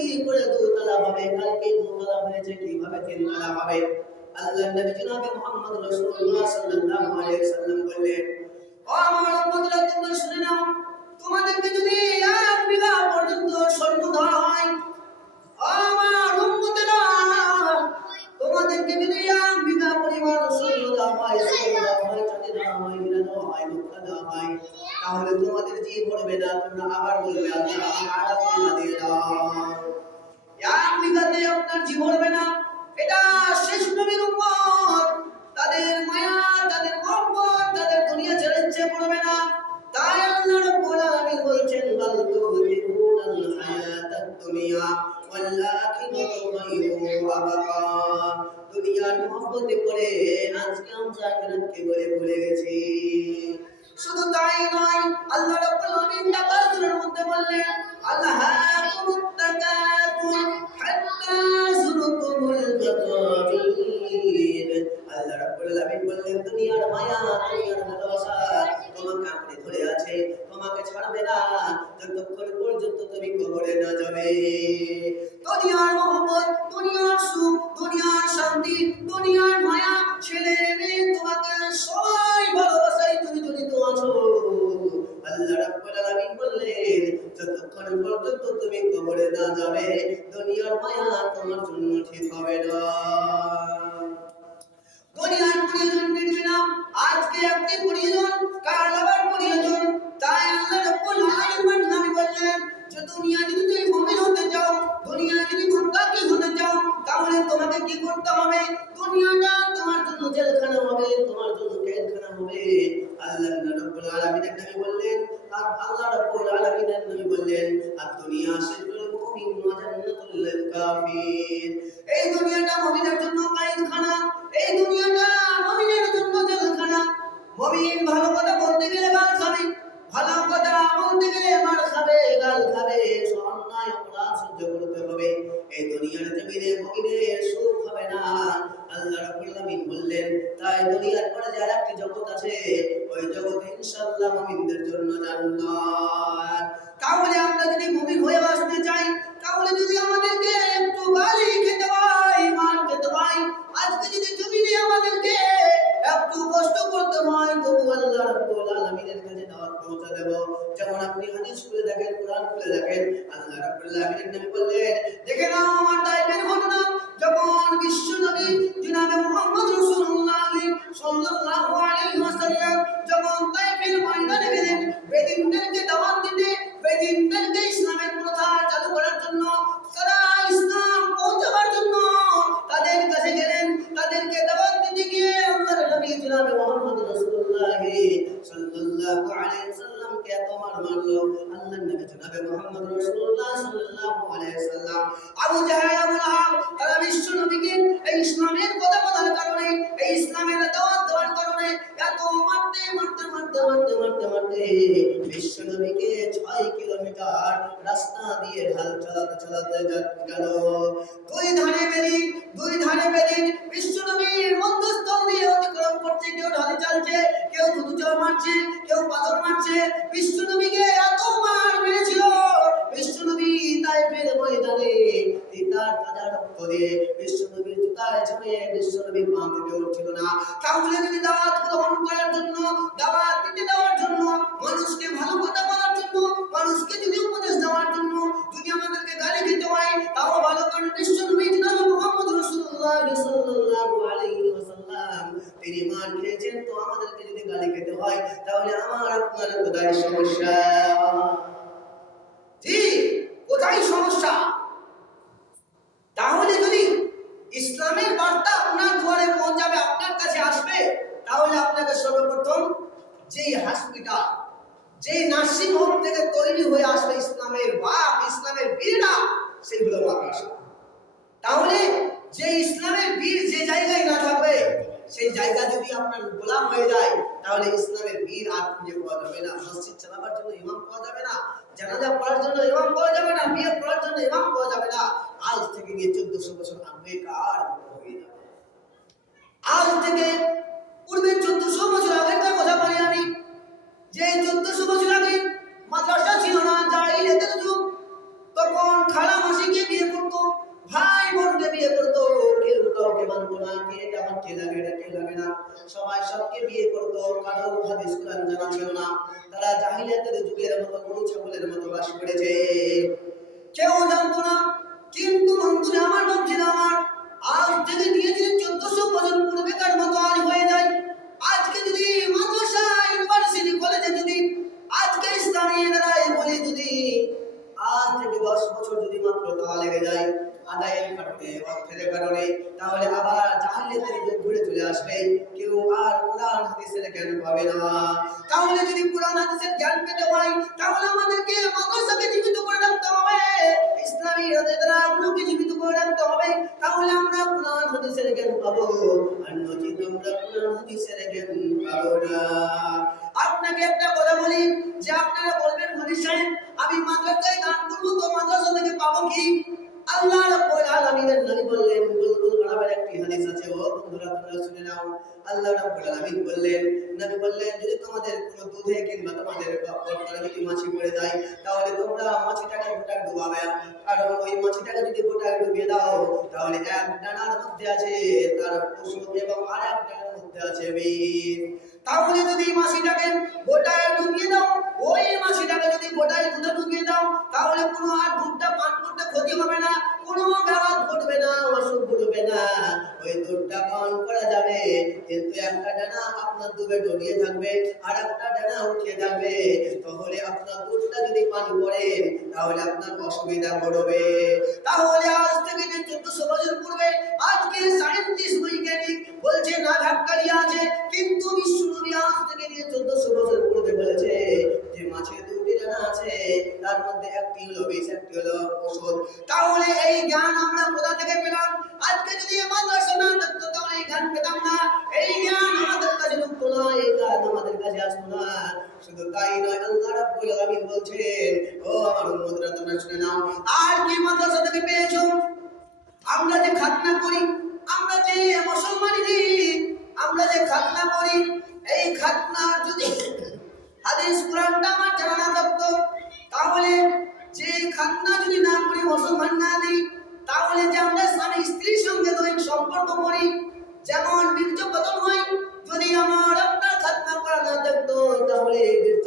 কালকে করে দুতলা হবে, কালকে দুতলা হয়েছে, কীভাবে তিনতলা হবে? আল্লাহ নবী জনাবে মুহাম্মদ রাসূলুল্লাহ সাল্লাল্লাহু আলাইহি সাল্লাম বললেন, ও আমার উম্মতরা তোমরা শুনে নাও, তোমাদেরকে যদি এক বিঘা পর্যন্ত স্বর্ণ দেওয়া হয় আমার উম্মতেরা, তোমাদেরকে যদি এক বিঘা পরিমাণ স্বর্ণ দেওয়া হয় তাহলে তোমাদের যে পড়বে না তোমরা আবার বলবে আপনার জি পড়বে না এটা শেষ নবীর উম্মত তাদের মায়া, তাদের মহব্বত, তাদের দুনিয়া ছেড়ে ইচ্ছে আল্লাহ রাব্বুল আলামিন বললেন পৌঁছে দেব। যেমন আপনি হাদিস খুলে দেখেন, কোরআন খুলে দেখেন, আল্লাহ রাব্বুল আলামিনের নবী বললেন, দেখে নাও আমার দাইবের ঘটনা। যখন বিশ্ব নবী জনাবে মুহাম্মদ রাসূলুল্লাহ সাল্লাল্লাহু আলাইহি ওয়াসাল্লাম যখন তাইফের ময়দানে গেলেন বেদিনদেরকে দাওয়াত দিতে বেদিনদেরকে ইসলামের প্রথা চালু করার জন্য, সারা ইসলাম পৌঁছাবার জন্য তাদের কাছে গেলেন। তাদেরকে দাওয়াত দিতে গিয়ে আল্লাহর নবী জনাবে মুহাম্মদ রাসূলুল্লাহ সাল্লাল্লাহু আলাইহি ওয়াসাল্লামকে এত মার মারলো। আল্লাহর নবী জনাবে মুহাম্মদ রাসূলুল্লাহ সাল্লাল্লাহু আলাইহি সাল্লাম আবু জাহেল, আবু লাহাব, তারা বিশ্ব নবীকে এই ইসলামের কথা বলার কারণে, এই ইসলামের দাওয়াত দেওয়ার কারণে এত মারতে মারতে মারতে মারতে মারতে মারতে বিশ্ব নবীকে ছয় কিলোমিটার রাস্তা দিয়ে ঢাল চালাতে চালাতে গেল। দুই ধারে বেদিন দুই ধারে বেদিন বিশ্ব নবীর মধ্যস্থল দিয়ে অতিক্রম করছে, কেউ ঢালে চালছে, কেউ দুধু চর মারছে, কেউ পাথর মারছে বিশ্ব নবীকে এত মার মেরেছিল বিশ্ব নবী তাই ফের ময়দানে তার তাজা রক্ত দিয়ে বিশ্ব নবীর জুতায় জমে বিশ্ব নবীর পা থেকে উঠছিল না। তাহলে যদি দাওয়াত গ্রহণ করার জন্য দাওয়াত দিতে দেওয়ার জন্য, মানুষকে ভালো কথা বলার জন্য, মানুষকে যদি উপদেশ দেওয়ার জন্য, যদি আমাদেরকে গালি দিতে হয়, তাও ভালো কারণ নবী জনাব মুহাম্মদ রাসূলুল্লাহ সাল্লাল্লাহু আলাইহি ওয়াসাল্লাম। তিনি মার খেয়েছেন, তো আমাদেরকে যদি গালি খেতে হয়, তাহলে আমার আপনার কোথায় সমস্যা? জি, কোথায় সমস্যা? তাহলে যদি ইসলামের বার্তা আপনার দুয়ারে পৌঁছাবে, আপনার কাছে আসবে, তাহলে আপনাকে সর্বপ্রথম যেই হসপিটাল যেই নার্সিং হোম থেকে তৈরি হয়ে আসবে ইসলামের বাপ ইসলামের বীররা, সেগুলো তাহলে যে ইসলামের বীর যে জায়গায় না থাকবে, সেই জায়গা যদি আপনার গোলাম হয়ে যায়, তাহলে ইসলামের বীর আর খুঁজে পাওয়া যাবে না। মসজিদ চালাবার জন্য ইমাম পাওয়া যাবে না, জানাজা পড়ার জন্য ইমাম পাওয়া যাবে না, বিয়ে পড়ার জন্য ইমাম পাওয়া যাবে না, আজ থেকে নিয়ে চোদ্দশো বছর আগেকার হয়ে যাবে। আজ থেকে পূর্বে চোদ্দশো বছর আগেকার কথা বলি আমি। যে চোদ্দশো বছর আগে মাদ্রাসা ছিল না জাহিলিয়াতের যুগ, তখন খালা মাসিকে বিয়ে করতো, ভাই বোনকে বিয়ে করতো। কেউ কাউকে মানতো না, কে আমার কে লাগে, এটা কে লাগে না। সবাই সবকে বিয়ে করতো, কারও হাদিস, কোরআন জানা ছিল না। তারা জাহিলিয়াতের যুগের মতো গরু, ছাগলের মতো বাস করেছে। কেউ জানতো না, কিন্তু বন্ধুরা, আমার বন্ধুরা, আমার আজ থেকে নিয়ে পাবে না। তাহলে যদি কোরআন হাদিসের জ্ঞান পেতে হয়, তাহলে আমাদেরকে মাদ্রাসাকে জীবিত করে রাখতে হবে। ইসলামী রাজেদারাগুলোকে জীবিত করে রাখতে হবে। তাহলে আমরা কোরআন হাদিসের জ্ঞান পাবো। আর নচিত আমরা কোরআন হাদিসের জ্ঞান পাবো না। আপনাকে একটা কথা বলি, যে আপনারা বলবেন হরি সাহেব, আমি মাদ্রাসায় দান করব, তো মাদ্রাসা থেকে পাবো কি? আল্লাহ রাব্বুল আলামিনের নবী বললেন, বুলবুল গড়াবার একটি হাদিস আছে ও বন্ধুরা, তোমরা শুনে নাও। আল্লাহ রাব্বুল আলামিন বললেন, নবী বললেন, যদি তোমাদের কোনো দুধে কিংবা তোমাদের পর্দার যদি মাছি পড়ে যায়, তাহলে তোমরা মাছিটাকে গোটা ডুবাবে। কারণ ওই মাছিটাকে যদি গোটা ডুবিয়ে দাও, তাহলে এক ডানার মধ্যে আছে তার ওষুধ এবং আর এক ডানার মধ্যে আছে বিষ তাহলে যদি মাসিটাকে গোটায় ঢুকিয়ে দাও, ওই মাসিটাকে যদি গোটায় দুধে ঢুকিয়ে দাও, তাহলে কোনো আর দুধটা পান করতে ক্ষতি হবে না। কোনো ব্যাঘাত ঘটবে না, অসুখ ঘটবে না। ওই দুধটা পান করা যাবে, কিন্তু একটা ডানা আপনার দুধে ডরিয়ে থাকবে, আর একটা ডানা উঠে থাকবে। তাহলে আপনার দুধটা যদি পান করেন, তাহলে আপনার অসুবিধা ঘটবে। তাহলে আজ থেকে যে চোদ্দশো বছর পূর্বে আজকে সায়েন্টিস্ট বৈজ্ঞানিক বলছে, না ধাক্কালি আছে। কিন্তু বিশ্বনবী আজ থেকে নিয়ে চোদ্দশো বছর পূর্বে বলেছে যে, মাছের দুটি ডানা আছে, তার মধ্যে একটি হলো বিষ, একটি হলো ওষুধ। তাহলে এই জ্ঞান আমরা কোথা থেকে পেলাম? আজকে যদি মাদ্রাসা না থাকতো, তাহলে এই জ্ঞান পেতাম না। এই জ্ঞান আমাদের কাছে ঢুকতো না, এই জ্ঞান আমাদের কাছে আসতো না। শুধু তাই নয়, আল্লাহ রাব্বুল আলামিন বলছেন, ও আমার উম্মতরা, তোমরা শুনে নাও, আর কি মাদ্রাসা থেকে পেয়েছ? আমরা যে খাতনা করি, আমরা যে মুসলমানি দিই আমরা যে খাতনা করি, এই খাতনার যদি হাদিস কোরআনটা খাতনা যদি না করি মুসলমান না দিই, তাহলে যে আমরা স্বামী স্ত্রীর সঙ্গে দৈহিক সম্পর্ক করি, যেমন বীর্য পতন হয়, যদি আমার আপনার খাতনা করা না থাকতো, তাহলে বীর্য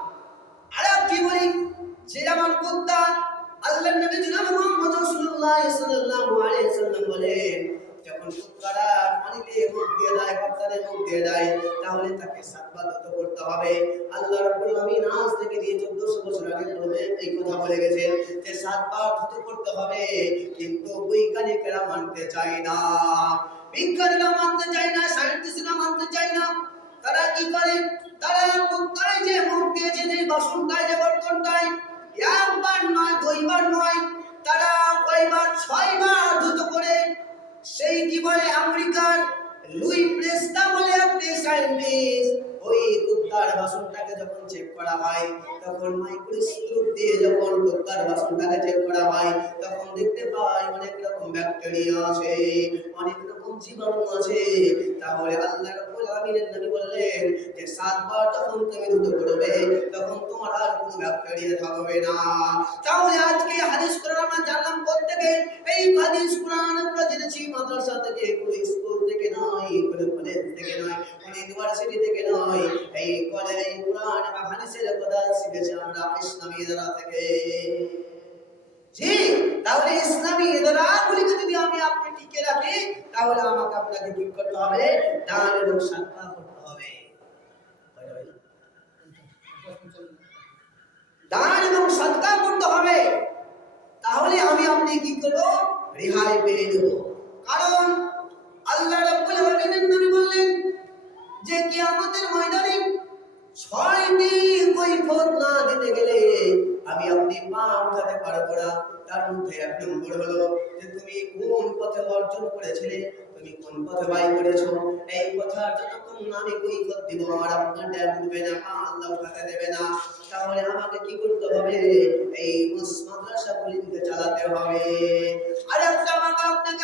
কি বলি? যেমন কুত্তা নবী জনাব মুহাম্মদ রাসূলুল্লাহ সাল্লাল্লাহু আলাইহি সাল্লাম যখন কুত্তারা পানিতে দিয়ে দেয় মুখ দিয়ে দেয়, তাহলে তাকে করতে হবে। আল্লাহ রাব্বুল আমিন আজ থেকে দিয়ে 1400 বছর আগে বলে এই কথা বলে যে সাতবার করতে হবে, কিন্তু বৈজ্ঞানিকরা মানতে চায় না। বিজ্ঞানীরা মানতে চায় না, সায়েন্টিস্টরা মানতে চায় না। তারা কি করে? তারা দুইবার নয় তারা কয়বার ছয়বার ধুত করে সেই বলে আমেরিকার লুই প্রেস্তা তখন তোমার আর কোনো ব্যাকটেরিয়া থাকবে না। তাহলে আজকে হাদিস কোরআন আমরা জানলাম প্রত্যেকে। এই হাদিস কোরআন আমরা জেনেছি মাদ্রাসা থেকে স্কুল থেকে নয়। কোনো ইউনিভার্সিটি থেকে নয়। এই কলেজ এই কোরআন এবং হাদিসের কথা শিখেছি আমরা ইসলামী ইদারা থেকে। জি, তাহলে ইসলামী ইদারাগুলিকে যদি আমি আপনি টিকে রাখি, তাহলে আমাকে আপনাকে কি করতে হবে। দান এবং সাদকা করতে হবে। দান এবং সাদকা করতে হবে। তাহলে আমি আপনি কি করব? রেহাই পেয়ে নেব কারণ আল্লাহ রাব্বুল আলামিনের নবী বললেন, যে কিয়ামতের ময়দানে ছয়টি কৈফত না দিতে গেলে আমি আপনি পা উঠাতে পারব না। তার মধ্যে এক নম্বর হলো যে তুমি কোন পথে অর্জন করেছিলে, তুমি কোন পথে ব্যয় করেছ? এই কথা যতক্ষণ আমি কৈফত দিব, আমার আপনার ড্যাব উঠবে না, পা আল্লাহ উঠাতে দেবে না। তাহলে আমাকে কি করতে হবে? এই মাস- মাদ্রাসাগুলিকে চালাতে হবে। আর একটা আমাকে আপনাকে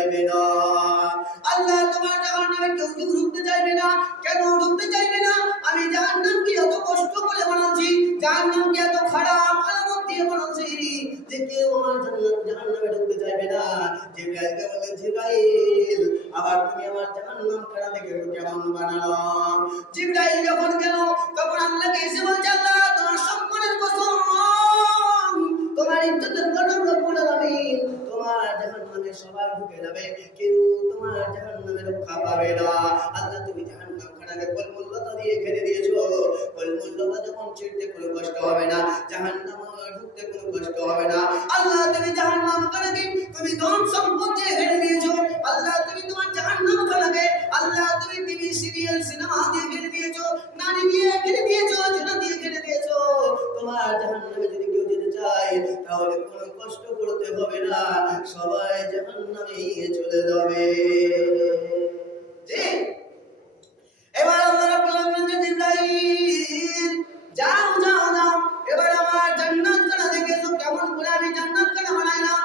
চাইবে না। আল্লাহ তোমার জাহান্নামে কেউ কেউ ঢুকতে চাইবে না। কেন ঢুকতে চাইবে না? আমি জাহান্নামকে এত কষ্ট করে বানাচ্ছি, জাহান্নামকে এত খারাপ আলামত দিয়ে বানাচ্ছি যে কেউ আমার জাহান্নামে ঢুকতে চাইবে না। জিব্রাইলকে বললেন জিব্রাইল, আবার তুমি আমার জাহান্নাম খানা দেখে কেমন বানালো? জিব্রাইল যখন গেল, তখন আল্লাহকে এসে বলছে ঢুকে কেউ তোমার জাহান্নামে রক্ষা পাবে না। আল্লাহ, তুমি জাহান্নাম খানাকে কলমুল্লতা দিয়ে ঘিরে দিয়েছ। কলমুল্লতা যখন ছিড়তে কোনো কষ্ট হবে না জাহান্নাম ঢুকতে কোনো কষ্ট হবে না। আল্লাহ, তুমি জাহান্নাম খানাকে, তুমি ধন সম্পদ দিয়ে ঘিরে দিয়েছ। আল্লাহ, তুমি তোমার জাহান্নাম খানাকে, আল্লাহ, তুমি টিভি সিরিয়াল সিনেমা দিয়ে ঘিরে দিয়েছ। নারী দিয়ে ঘিরে দিয়েছ জেনা দিয়ে ঘিরে দিয়েছ। তোমার জাহান্নামে তাহলে কোনো কষ্ট করতে হবে না, সবাই জাহান্নামে চলে যাবে। এবার আল্লাহ রাব্বুল আলামিন যে জিবরাইল যাও যাও যাও, এবার আমার জান্নাত কেমন করে আমি জান্নাত কানা বানাইলাম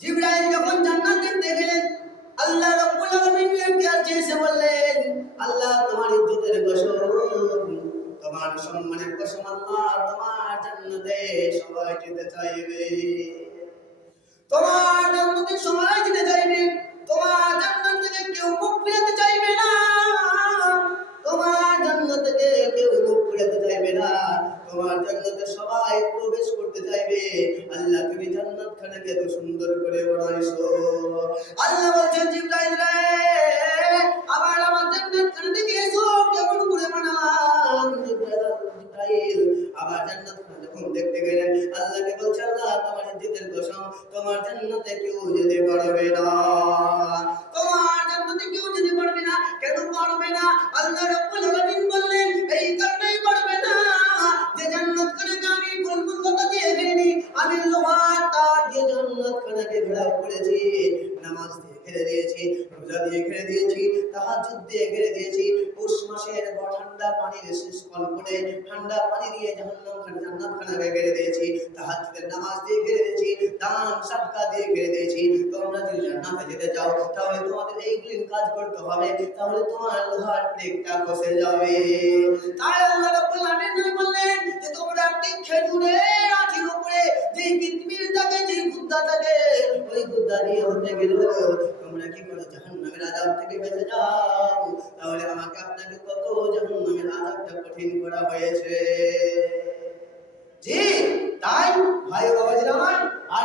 জিবরাইল যখন জান্নাত দেখতে আল্লাহ রাব্বুল কাছে এসে বললেন, আল্লাহ তোমার ইজ্জতের কসম। তোমার সম্মানের কসম চাইবে। তোমার জান্নাতে যেতে চাইবে না। তোমার জান্নাত থেকে কেউ মুখ ফিরাতে চাইবে না। তোমার জান্নাতে সবাই প্রবেশ করতে চাইবে। আল্লাহ তুমি জান্নাত এত সুন্দর করে বানাইছো। আল্লাহ বলছেন, জিবরাইল রে, আবার আমার জান্নাত খানা কেমন করে বানালাম জিবরাইল আবার জান্নাত খানা যখন দেখতে গেলেন, আল্লাহকে বলছে, আল্লাহ, তোমার ইজ্জতের কসম, তোমার জান্নাতে কেউ যেতে পারবে না। তাহলে তোমাদের এইগুলির কাজ করতে হবে, তাহলে তোমার লোহার প্লেটটা বসে যাবে। তাই আল্লাহ রাব্বুল আলামিন বললেন যে, তোমরা একটি খেজুরের আঠির উপরে যে কিতমির থাকে যে গুদ্দা থাকে, ওই গুদ্দা দিয়ে হতে গেল। তোমরা কি করো জাহান্নামের আযাব থেকে বেঁচে যাও? তাহলে আমাকে আপনাকে কত জাহান্নামের আযাবটা কঠিন করা হয়েছে। জি, তাই ভাই ও বাবাজিরা আমার আর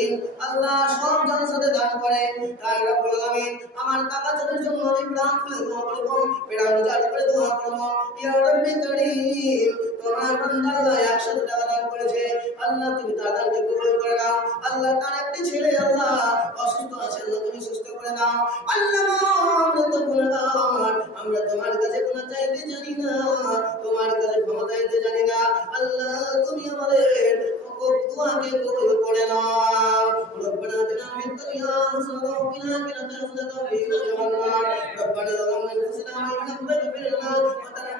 আলামিন আল্লাহ সব দান সাথে দান করে তাই রব্বুল আলামিন আমার কাকা ছোটের জন্য আমি প্রাণ খুলে দোয়া করব প্রাণ উজাড় করে দোয়া করব ইয়া রব্বি করিম, তোমার বান্দা আল্লাহ একশো টাকা দান করেছে। আল্লাহ, তুমি তার দানকে কবুল করে নাও। আল্লাহ, তার একটি ছেলে আল্লাহ, অসুস্থ আছে আল্লাহ, তুমি সুস্থ করে দাও আল্লাহ, আমরা তো গুণাগার, আমরা তোমার কাছে কোনো চাইতে জানি না। তোমার কাছে ক্ষমা চাইতে জানি না। আল্লাহ, তুমি আমাদের দোয়াকে কবুল করে নাও রব্বানা আতিনা ফিদ দুনিয়া হাসানাতাও ওয়া কিনা আযাবান হাসানাতাও ওয়া কিনা আযাবান রব্বানা যালামনা আনফুসানা ওয়া ইন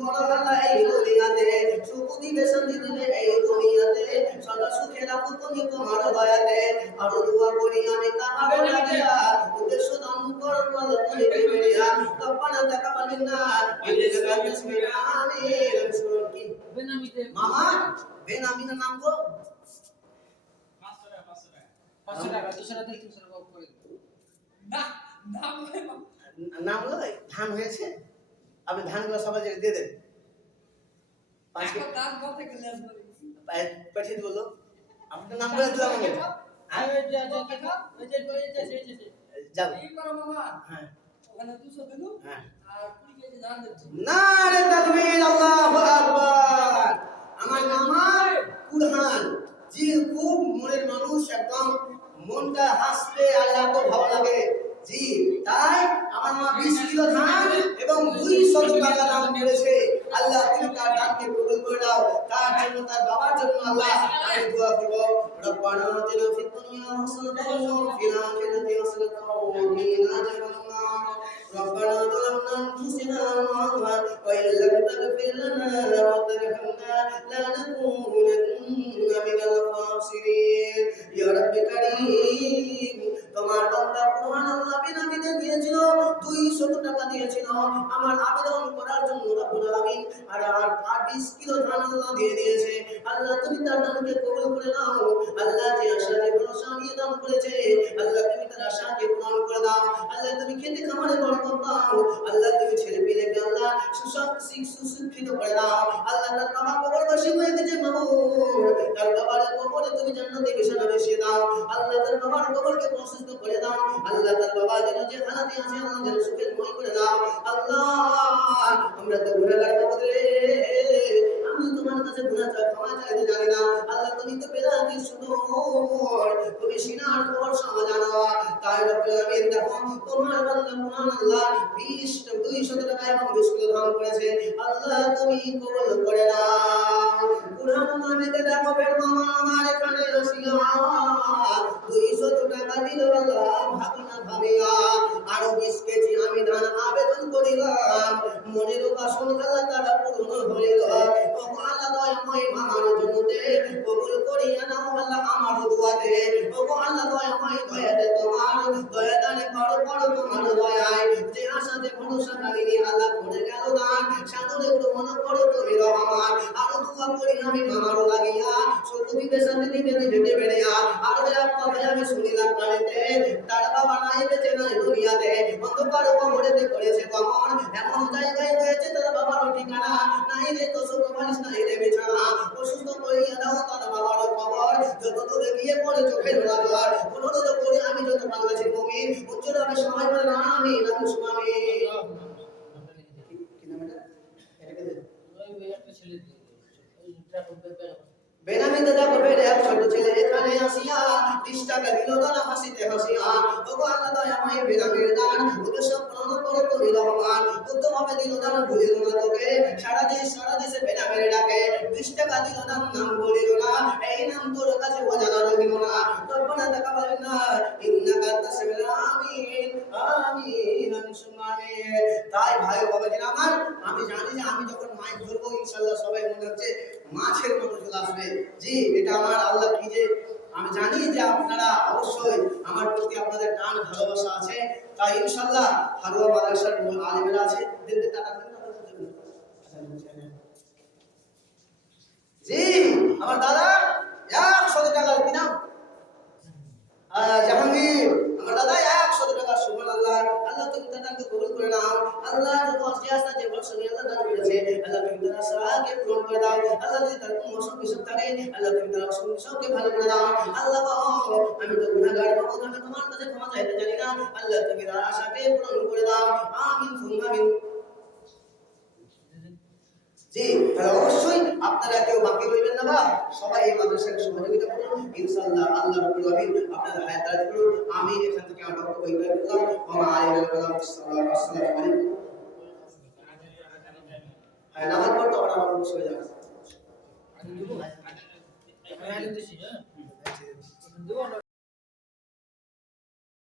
করো এই দুনিয়াতে সুখ দিবে শান্তি দিবে এই দুনিয়াতে সদা সুখে রাখো তুমি তোমার দয়াতে আর দোয়া করি আমি কাপড় লাগিয়া উদ্দেশ্য দান করো আল্লাহ তুমি বেরিয়া তপনা দেখা পাবেন না। এই জায়গা বিসমিল্লাহ আমিন বেনামিতে মামা বেনামিনের নাম তো পাঁচশো টাকা দুশো টাকা থেকে তিনশো টাকা করে দেবো। নাম লয় ধান হয়েছে। আপনি ধানগুলো সবাই যে দিয়ে দেন। পাঠিয়ে বলো আপনার নাম বলে দিলাম যে যে যে যে যে হ্যাঁ। না রে তাকবীর আমার কুরহান। জি খুব মনের মানুষ একদম মনটা হাসবে আর এত ভালো লাগে। জি, তাই আমার মা বিশ কিলো ধান এবং দুই শত টাকা দাম মেরেছে আল্লাহ তুমি তার দানকে কবুল করে দাও তার জন্য, তার বাবার জন্য আল্লাহ আমি দোয়া করব। রব্বানা আতিনা ফিদ দুনিয়া হাসানাতাও ফিল আখিরাতি হাসানাতাও ওয়া কিনা ربنا ظلمنا انفسنا وان لم تغفر لنا وترحمنا لنكونن من الخاسرين يا رب كريم তোমার বান্দা কোরআন আল্লাহ বিনামিতে দিয়েছিল 200 টাকা দিয়েছিল আমার আবেদন করার জন্য রব্বুল আলামিন আর আর 20 কিলো ধান আল্লাহ দিয়ে দিয়েছে আল্লাহ তুমি তার দানকে কবুল করে নাও আল্লাহ যে আশা যে ভরসা নিয়ে দান করেছে। আল্লাহ, তুমি তার আশাকে পূরণ করে দাও। আল্লাহ, তুমি খেতে খামারে বরকত দাও। আল্লাহ, তুমি ছেলে পেলেকে আল্লাহ সুশিক্ষিত করে দাও। আল্লাহ, তার বাবা কবরবাসী হয়ে গেছে তার বাবার কবরে তুমি জান্নাতে বিছানা বিছিয়ে দাও। আল্লাহ, তার বাবার কবরকে প্রশস্ত করে দাও। আল্লাহ, তার বাবা যেন যে হালাতে আছে, আল্লাহ যেন সুখের মই করে দাও। আল্লাহ, আমরা তো গুনাহগার বাবা রে আমি তোমার কাছে ক্ষমা চাইতে জানি না। আল্লাহ, তুমি তো তুমি সিনার তাই রব্বুল আলামিন দেখো, তোমার বান্দা আল্লাহ 20 200 টাকা এবং 20 কিলো দান করেছে। আল্লাহ, তুমি কবুল করে নাও। নামেতে দেখো বের মামা, আমার রসিয়া 200 টাকা দিল আল্লাহ ভাবিয়া। আরও 20 কেজি আমি ধান আবেদন করিলাম। মনের বাসন আল্লাহ তারা পূর্ণ হইল আল্লাহ দয়াময় আমার জন্যতে কবুল করিয়া নাও আল্লাহ আমার দোয়াতে। ও আল্লাহ দয়াময় দয়াতে তোমার দয়া দানে বড় বড় তোমার দয়ায়। যে আশা যে ভরসা আল্লাহ করে গেল দান উড়ো মনে করো তুমি রহমান। আরও দোয়া করি আমি মামারও লাগিয়া দিবে শান্তি দিবে দিবে দিবে আর আমি শুনিলাম তার বাবা নাই বেঁচে নাই দুনিয়াতে। অন্ধকার কবরেতে করেছে কমন এমন জায়গায় হয়েছে তার বাবার ঠিকানা। নাই রে তো সুখ মালিশ নাই রে বিছানা। অসুস্থ করিয়া দাও তার বাবার কবর যত দূরে গিয়ে পড়ে চোখের নজর অনুরোধ করি আমি যত বাংলাদেশের মুমিন উজ্জ্বল আমি সবাই বলে না আমি নাম সুমামি কি নাম এটা? এটাকে দে। ওই ওই একটা ছেলে দিয়ে দিও। দাদা করবে এক ছোট ছেলে, এখানে আসিয়া বিশ টাকা দিল দাদা হাসিতে হাসিয়া ভগবান দয়াময় বেনামির দান উদ্দেশ্য প্রণ করে তুমি রহমান, উত্তমভাবে দিল দান ভুলিল না তোকে, সারা দেশ, সারা দেশে বেনামির ডাকে বিশ টাকা দিল দান নাম বলিল না, এই নাম তোর কাছে অজানা রহিল না রব্বানা দেখা পারে না ভাই আমার আমি জানি যে আমি যখন মাইক ধরবো ইনশাআল্লাহ সবাই মনে হচ্ছে মাছের মতো চলে আসবে। জি এটা আমার আল্লাহ কি যে আমি জানি যে আপনারা অবশ্যই আমার প্রতি আপনাদের টান ভালোবাসা আছে। তাই ইনশাল্লাহ হারুয়া মাদ্রাসার আলিমেরা আছে দিন দিন টাকা জি আমার দাদা একশো টাকা কি নাম আহ, জাহাঙ্গীর, আমার দাদা একশো টাকা সুবহান আল্লাহ আল্লাহ তুমি তাদেরকে কবুল করে নাও। আল্লাহ যত আসে আসে যে বর্ষ আল্লাহ দান করেছে আল্লাহ তুমি তার আশাকে পূরণ করে দাও। আল্লাহ যদি তার কোনো অসুখ বিসুখ থাকে, আল্লাহ তুমি তার অসুখ বিসুখকে ভালো করে দাও। আল্লাহ আমি তো গুনাহগার বাবু আমি তোমার কাছে ক্ষমা চাইতে জানি না। আল্লাহ তুমি তার আশাকে পূরণ করে দাও। আমিন, সুম্মা আমিন। জি তাহলে অবশ্যই আপনারা কেউ বাকি রইবেন না বা সবাই এই মাদ্রাসাকে সহযোগিতা করুন ইনশাআল্লাহ আল্লাহ রাব্বুল আলামিন আপনাদের হায়াত দারাজ করুন আমি এখান থেকে আমার বক্তব্য ইকরার করলাম ওয়া মা আলাইহি ওয়া সাল্লাম আসসালামু আলাইকুম হ্যাঁ নামাজ পড়তে আমার মুখ হয়ে যাবে আগে দিব? আমি হ্যাঁ? দিব না।